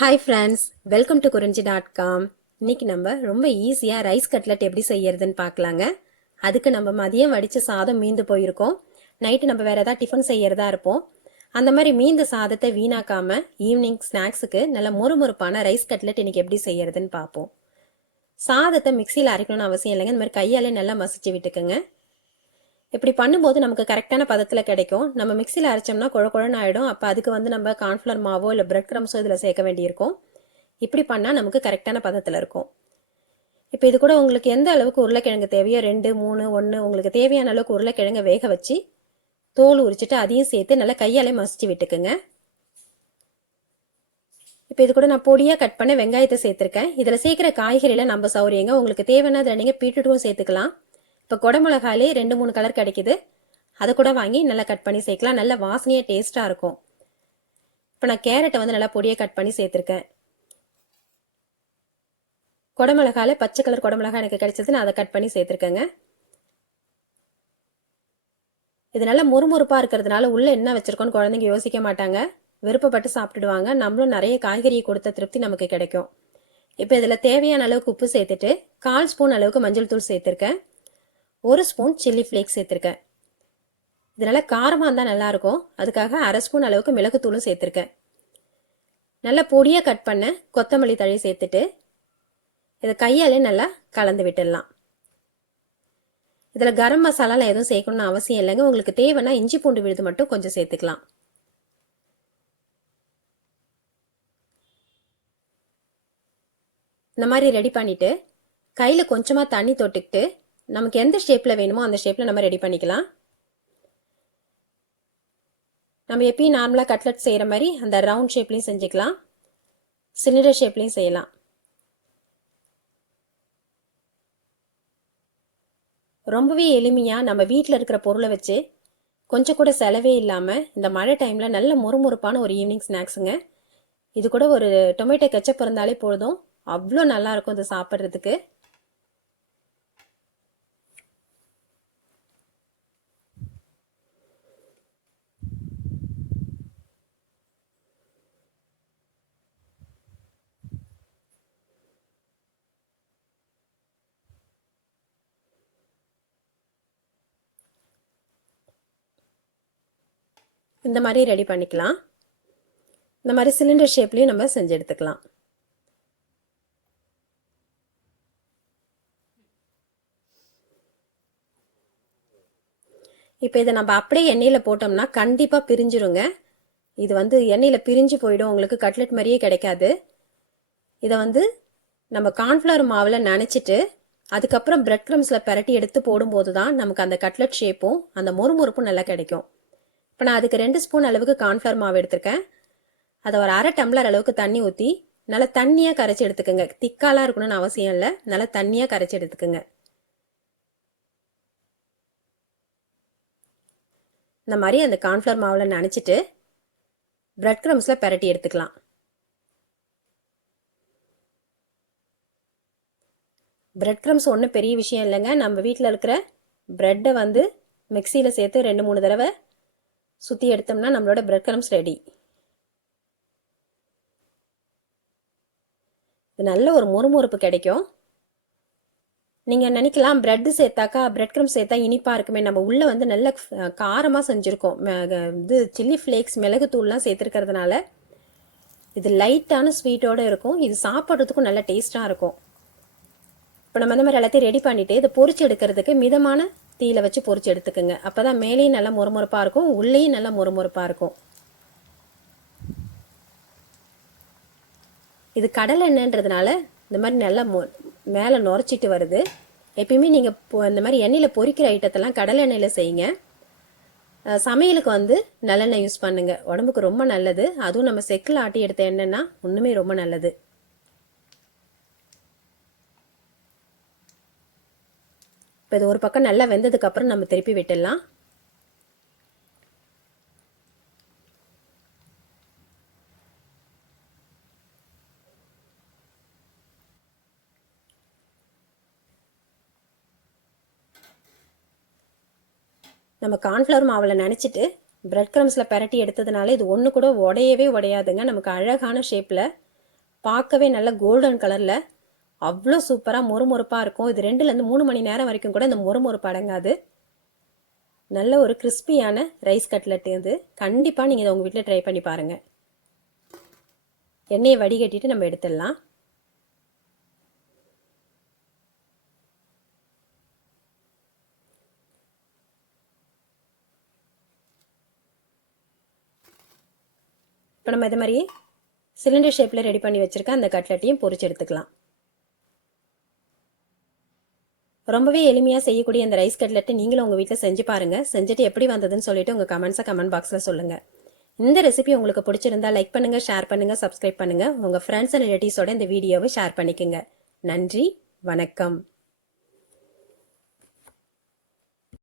Hi friends, welcome to குறிஞ்சி.com. இன்னைக்கு நம்ம ரொம்ப ஈஸியாக ரைஸ் கட்லெட் எப்படி செய்யறதுன்னு பார்க்கலாங்க. அதுக்கு நம்ம மதியம் வடித்த சாதம் மீந்து போயிருக்கோம். நைட்டு நம்ம வேறு ஏதாவது டிஃபன் செய்யறதா இருப்போம். அந்த மாதிரி மீந்த சாதத்தை வீணாக்காம ஈவினிங் ஸ்நாக்ஸுக்கு நல்ல மொறுமொறுப்பான ரைஸ் கட்லெட் இன்னைக்கு எப்படி செய்யறதுன்னு பார்ப்போம். சாதத்தை மிக்சியில் அரைக்கணும்னு அவசியம் இல்லைங்க. இந்த மாதிரி கையாலே நல்லா மசிச்சு விட்டுக்குங்க. இப்படி பண்ணும்போது நமக்கு கரெக்டான பதத்தில் கிடைக்கும். நம்ம மிக்சியில் அரைச்சோம்னா குழன்னு ஆகிடும். அப்போ அதுக்கு நம்ம கார்ன்ஃப்ளவர் மாவோ இல்லை பிரெட் க்ரம்ஸோ இதில் சேர்க்க வேண்டியிருக்கும். இப்படி பண்ணால் நமக்கு கரெக்டான பதத்தில் இருக்கும். இப்போ இது கூட உங்களுக்கு எந்த அளவுக்கு உருளைக்கிழங்கு தேவையோ 2, 3, 1 உங்களுக்கு தேவையான அளவுக்கு உருளைக்கிழங்கை வேக வச்சு தோல் உரிச்சிட்டு அதையும் சேர்த்து நல்லா கையாலே மசிச்சு விட்டுக்குங்க. இப்போ இது கூட நான் பொடியாக கட் பண்ண வெங்காயத்தை சேர்த்துருக்கேன். இதில் சேர்க்குற காய்கறியில் நம்ம சௌரியங்க. உங்களுக்கு தேவைன்னா அதில் நீங்கள் பீட்ரூட்டும் சேர்த்துக்கலாம். இப்போ குடமிளகாலே 2-3 கலர் கிடைக்குது. அதை கூட வாங்கி நல்லா கட் பண்ணி சேர்க்கலாம். நல்ல வாசனையாக டேஸ்ட்டாக இருக்கும். இப்போ நான் கேரட்டை நல்லா பொடியை கட் பண்ணி சேர்த்துருக்கேன். குடமிளகால பச்சை கலர் குடமிளகா எனக்கு கிடைச்சது, நான் அதை கட் பண்ணி சேர்த்துருக்கேங்க. இது நல்லா முறுமுறுப்பாக இருக்கிறதுனால உள்ளே என்ன வச்சுருக்கோன்னு குழந்தைங்க யோசிக்க மாட்டாங்க. விருப்பப்பட்டு சாப்பிட்டுடுவாங்க. நம்மளும் நிறைய காய்கறியை கொடுத்த திருப்தி நமக்கு கிடைக்கும். இப்போ இதில் தேவையான அளவுக்கு உப்பு சேர்த்துட்டு 1/4 ஸ்பூன் அளவுக்கு மஞ்சள் தூள் சேர்த்துருக்கேன். 1 ஸ்பூன் சில்லி ஃப்ளேக்ஸ் சேர்த்துருக்கேன். இது நல்லா காரமாக இருந்தால் நல்லாயிருக்கும். அதுக்காக 1/2 ஸ்பூன் அளவுக்கு மிளகுத்தூளும் சேர்த்துருக்கேன். நல்லா பொடியாக கட் பண்ண கொத்தமல்லி தழை சேர்த்துட்டு இதை கையாலே நல்லா கலந்து விட்டுடலாம். இதில் கரம் மசாலாலாம் எதுவும் சேர்க்கணும்னு அவசியம் இல்லைங்க. உங்களுக்கு தேவைன்னா இஞ்சி பூண்டு விழுது மட்டும் கொஞ்சம் சேர்த்துக்கலாம். இந்த மாதிரி ரெடி பண்ணிவிட்டு கையில் கொஞ்சமாக தண்ணி தொட்டுக்கிட்டு நமக்கு எந்த ஷேப்பில் வேணுமோ அந்த ஷேப்பில் நம்ம ரெடி பண்ணிக்கலாம். நம்ம எப்பயும் நார்மலாக கட்லெட் செய்கிற மாதிரி அந்த ரவுண்ட் ஷேப்லையும் செஞ்சுக்கலாம், சிலிண்டர் ஷேப்லையும் செய்யலாம். ரொம்பவே எளிமையாக நம்ம வீட்டில் இருக்கிற பொருளை வச்சு கொஞ்சம் கூட செலவே இல்லாமல் இந்த மழை டைமில் நல்ல முறுமுறுப்பான ஒரு ஈவினிங் ஸ்நாக்ஸுங்க. இது கூட ஒரு டொமேட்டோ கெச்சப் இருந்தாலே போதும், அவ்வளோ நல்லாயிருக்கும் இது சாப்பிட்றதுக்கு. இந்த மாதிரி ரெடி பண்ணிக்கலாம். இந்த மாதிரி சிலிண்டர் ஷேப்லையும் நம்ம செஞ்சு எடுத்துக்கலாம். இப்போ இதை நம்ம அப்படியே எண்ணெயில் போட்டோம்னா கண்டிப்பாக பிரிஞ்சிருங்க. இது எண்ணெயில் பிரிஞ்சு போயிடும், உங்களுக்கு கட்லெட் மாதிரியே கிடைக்காது. இதை நம்ம கார்ன்ஃப்ளவர் மாவில் நனைச்சிட்டு அதுக்கப்புறம் பிரெட் க்ரம்ஸில் பரட்டி எடுத்து போடும்போது தான் நமக்கு அந்த கட்லெட் ஷேப்பும் அந்த மொறுமொறுப்பும் நல்லா கிடைக்கும். இப்போ நான் அதுக்கு 2 ஸ்பூன் அளவுக்கு கார்ன்ஃப்ளவர் மாவு எடுத்திருக்கேன். அதை ஒரு 1/2 டம்ளர் அளவுக்கு தண்ணி ஊற்றி நல்லா தண்ணியாக கரைச்சி எடுத்துக்கோங்க. திக்காலாம் இருக்கணும்னு அவசியம் இல்லை, நல்லா தண்ணியாக கரைச்சி எடுத்துக்கோங்க. இந்த மாதிரி அந்த கார்ன்ஃப்ளவர் மாவில் நனைச்சிட்டு பிரெட் க்ரம்ஸில் பரட்டி எடுத்துக்கலாம். பிரெட் க்ரம்ஸ் ஒன்றும் பெரிய விஷயம் இல்லைங்க. நம்ம வீட்டில் இருக்கிற பிரெட்டை மிக்சியில் சேர்த்து 2-3 தடவை சுற்றி எடுத்தோம்னா நம்மளோட பிரெட் க்ரம்ஸ் ரெடி. இது நல்ல ஒரு மொறுமொறுப்பு கிடைக்கும். நீங்கள் நினைக்கலாம் பிரெட்டு சேர்த்தாக்கா பிரெட் க்ரம்ஸ் சேர்த்தா இனிப்பாக இருக்குமே. நம்ம உள்ளே நல்ல காரமாக செஞ்சுருக்கோம். இது சில்லி ஃப்ளேக்ஸ் மிளகுத்தூள்லாம் சேர்த்துருக்கிறதுனால இது லைட்டான ஸ்வீட்டோடு இருக்கும். இது சாப்பிட்றதுக்கும் நல்ல டேஸ்ட்டாக இருக்கும். இப்போ நம்ம அந்த மாதிரி எல்லாத்தையும் ரெடி பண்ணிவிட்டு இதை பொரிச்சு எடுக்கிறதுக்கு மிதமான தீயில வச்சு பொரிச்சு எடுத்துக்கோங்க. அப்போ தான் மேலேயும் நல்லா மொறுமொறுப்பாக இருக்கும், உள்ளேயும் நல்லா மொறுமொறுப்பாக இருக்கும். இது கடலை எண்ணெய்ன்றதுனால இந்த மாதிரி நல்லா மேலே நுரைச்சிட்டு வருது. எப்பயுமே நீங்கள் இந்த மாதிரி எண்ணெயில் பொரிக்கிற ஐட்டத்தெல்லாம் கடலை எண்ணெயில் செய்யுங்க. சமையலுக்கு நல்லெண்ணெய் யூஸ் பண்ணுங்க, உடம்புக்கு ரொம்ப நல்லது. அதுவும் நம்ம செக்கில் ஆட்டி எடுத்த எண்ணெய்னா ஒன்றுமே ரொம்ப நல்லது. இப்போ இது ஒரு பக்கம் நல்லா வெந்ததுக்கப்புறம் நம்ம திருப்பி விட்டுடலாம். நம்ம கார்ன்ஃப்ளவர் மாவில் நினச்சிட்டு பிரெட் க்ரம்ஸில் பரட்டி எடுத்ததுனால இது ஒன்று கூட உடையவே உடையாதுங்க. நமக்கு அழகான ஷேப்பில் பார்க்கவே நல்ல கோல்டன் கலரில் அவ்வளோ சூப்பராக மொறுமொறுப்பாக இருக்கும். இது 2லேருந்து 3 மணி நேரம் வரைக்கும் கூட இந்த மொறுமொறுப்பு அடங்காது. நல்ல ஒரு கிறிஸ்பியான ரைஸ் கட்லெட் இது. கண்டிப்பாக நீங்கள் இதை உங்கள் வீட்டில் ட்ரை பண்ணி பாருங்கள். எண்ணெயை வடிகட்டிட்டு நம்ம எடுத்துடலாம். இப்போ நம்ம இது மாதிரி சிலிண்டர் ஷேப்பில் ரெடி பண்ணி வச்சுருக்க அந்த கட்லெட்டையும் பொரிச்சு எடுத்துக்கலாம். ரொம்பவே எளிமையாக செய்யக்கூடிய இந்த ரைஸ் கட்லெட்டை நீங்களும் உங்கள் வீட்டில் செஞ்சு பாருங்கள். செஞ்சுட்டு எப்படி வந்ததுன்னு சொல்லிட்டு உங்கள் கமெண்ட்ஸை கமெண்ட் பாக்ஸில் சொல்லுங்கள். இந்த ரெசிபி உங்களுக்கு பிடிச்சிருந்தா லைக் பண்ணுங்கள், ஷேர் பண்ணுங்கள், சப்ஸ்கிரைப் பண்ணுங்கள். உங்கள் ஃப்ரெண்ட்ஸ் அண்ட் ரிலேட்டிவ்ஸோட இந்த வீடியோவை ஷேர் பண்ணிக்கோங்க. நன்றி, வணக்கம்.